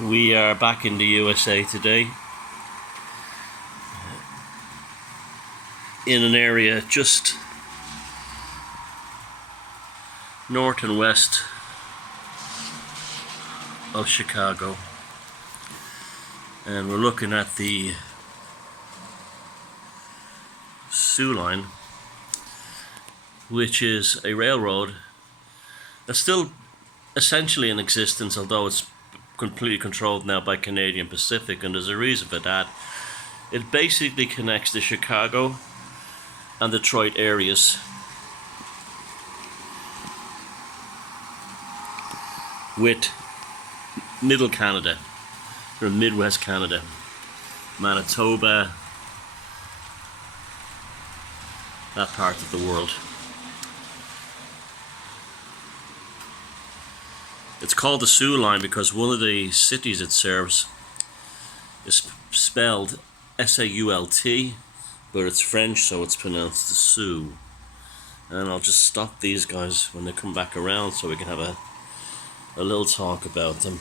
We are back in the USA today, in an area just north and west of Chicago, and we're looking at the Soo line, which is a railroad that's still essentially in existence, although it's completely controlled now by Canadian Pacific, and there's a reason for that. It basically connects the Chicago and Detroit areas with Middle Canada, or Midwest Canada, Manitoba, that part of the world. It's called the Soo line because one of the cities it serves is spelled S-A-U-L-T, but it's French, so it's pronounced Soo. And I'll just stop these guys when they come back around so we can have a little talk about them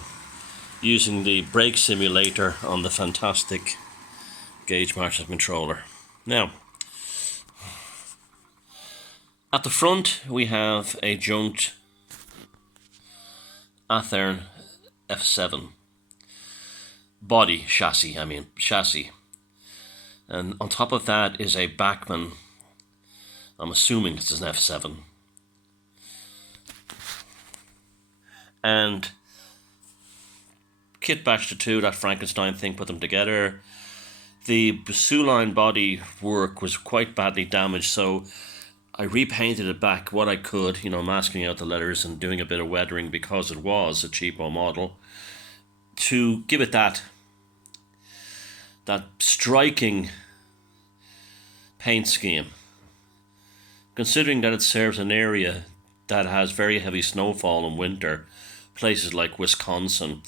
using the brake simulator on the fantastic gauge master controller. Now, at the front we have a junked Athean F7 chassis, and on top of that is a Bachmann. I'm assuming it's an F7, and Kitbash the two, that Frankenstein thing, put them together. The Soo line body work was quite badly damaged, so I repainted it back what I could, masking out the letters and doing a bit of weathering because it was a cheapo model, to give it that striking paint scheme, considering that it serves an area that has very heavy snowfall in winter, places like Wisconsin.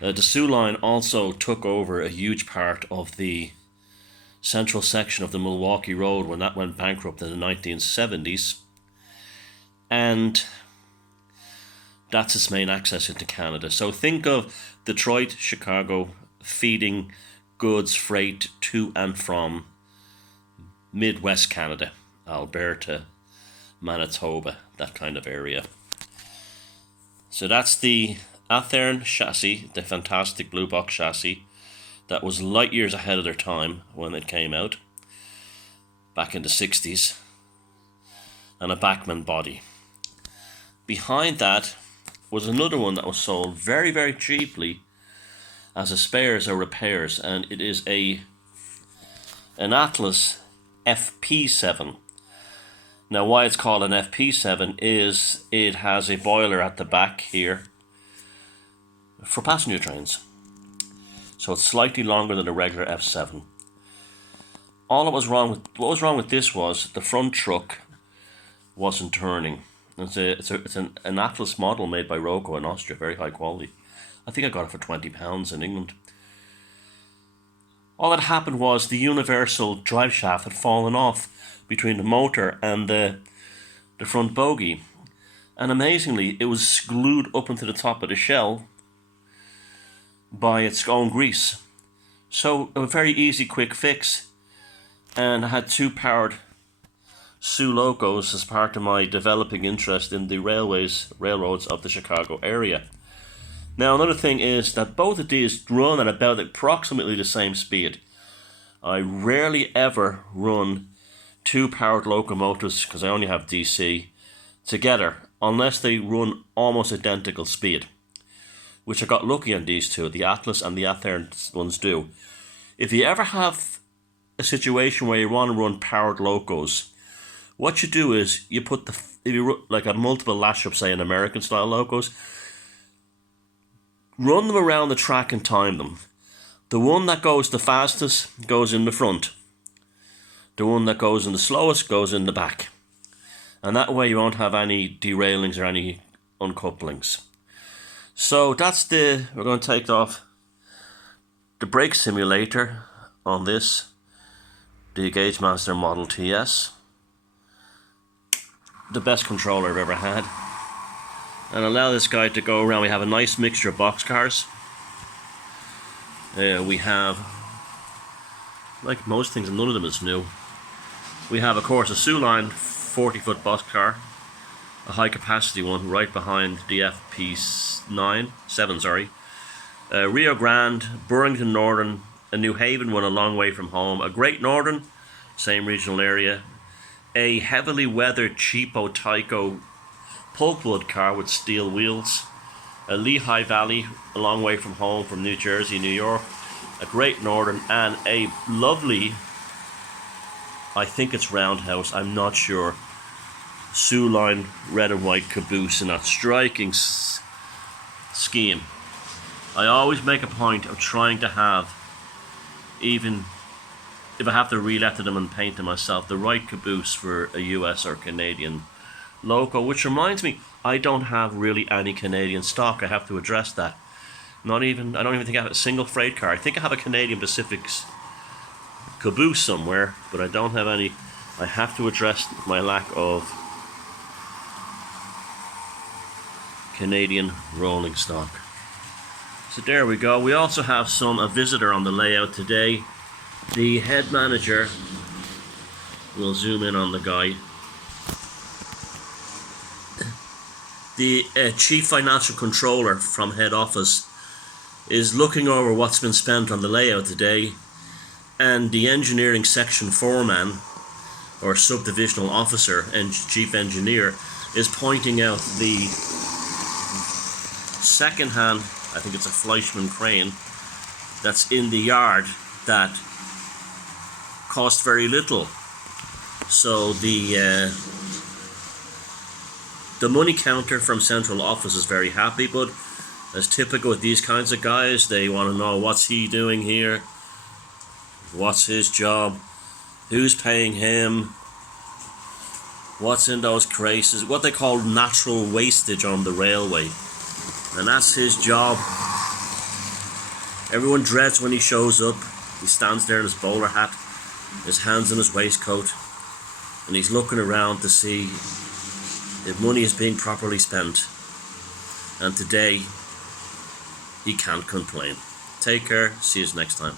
The Soo line also took over a huge part of the central section of the Milwaukee Road when that went bankrupt in the 1970s, and that's its main access into Canada. So think of Detroit, Chicago feeding goods, freight to and from Midwest Canada, Alberta, Manitoba, that kind of area. So that's the Athean chassis, the fantastic blue box chassis that was light years ahead of their time when it came out back in the 60s, and a Bachmann body. Behind that was another one that was sold very, very cheaply as a spares or repairs, and it is an Atlas FP7. Now, why it's called an FP7 is it has a boiler at the back here for passenger trains. So it's slightly longer than a regular F7. What was wrong with this was the front truck wasn't turning. It's an Atlas model made by Roco in Austria, very high quality. I think I got it for £20 in England. All that happened was the universal drive shaft had fallen off between the motor and the front bogie, and amazingly it was glued up into the top of the shell by its own grease. So a very easy quick fix, and I had two powered Soo locos as part of my developing interest in the railroads of the Chicago area. Now, another thing is that both of these run at about approximately the same speed. I rarely ever run two powered locomotives, because I only have DC, together unless they run almost identical speed, which I got lucky on these two, the Atlas and the Athean ones do. If you ever have a situation where you want to run powered locos, what you do is you put if you run like a multiple lash up, say in American style locos, run them around the track and time them. The one that goes the fastest goes in the front. The one that goes in the slowest goes in the back. And that way you won't have any derailings or any uncouplings. So we're going to take off the brake simulator on this, the Gauge Master Model TS. The best controller I've ever had. And allow this guy to go around. We have a nice mixture of boxcars. We have, like most things, none of them is new. We have, of course, a Soo Line 40-foot boxcar, a high capacity one right behind the FP7, Rio Grande, Burlington Northern, a New Haven one a long way from home, a Great Northern, same regional area, a heavily weathered cheapo Tyco pulpwood car with steel wheels, a Lehigh Valley a long way from home from New Jersey, New York, a Great Northern, and a lovely, I think it's Roundhouse, I'm not sure, Soo Line red and white caboose in that striking scheme. I always make a point of trying to have, even if I have to re-letter them and paint them myself, the right caboose for a US or Canadian loco, which reminds me, I don't have really any Canadian stock. I have to address that. I don't even think I have a single freight car. I think I have a Canadian Pacific's caboose somewhere, but I don't have any. I have to address my lack of Canadian rolling stock. So there we go. We also have a visitor on the layout today. The head manager, we'll zoom in on the guy. The chief financial controller from head office is looking over what's been spent on the layout today, and the engineering section foreman or subdivisional officer and chief engineer is pointing out the second hand, I think it's a Fleischmann crane, that's in the yard that cost very little. So the money counter from central office is very happy, but as typical with these kinds of guys, they want to know what's he doing here, what's his job, who's paying him, what's in those crates, what they call natural wastage on the railway. And that's his job. Everyone dreads when he shows up. He stands there in his bowler hat, his hands in his waistcoat, and he's looking around to see if money is being properly spent. And today, he can't complain. Take care. See you next time.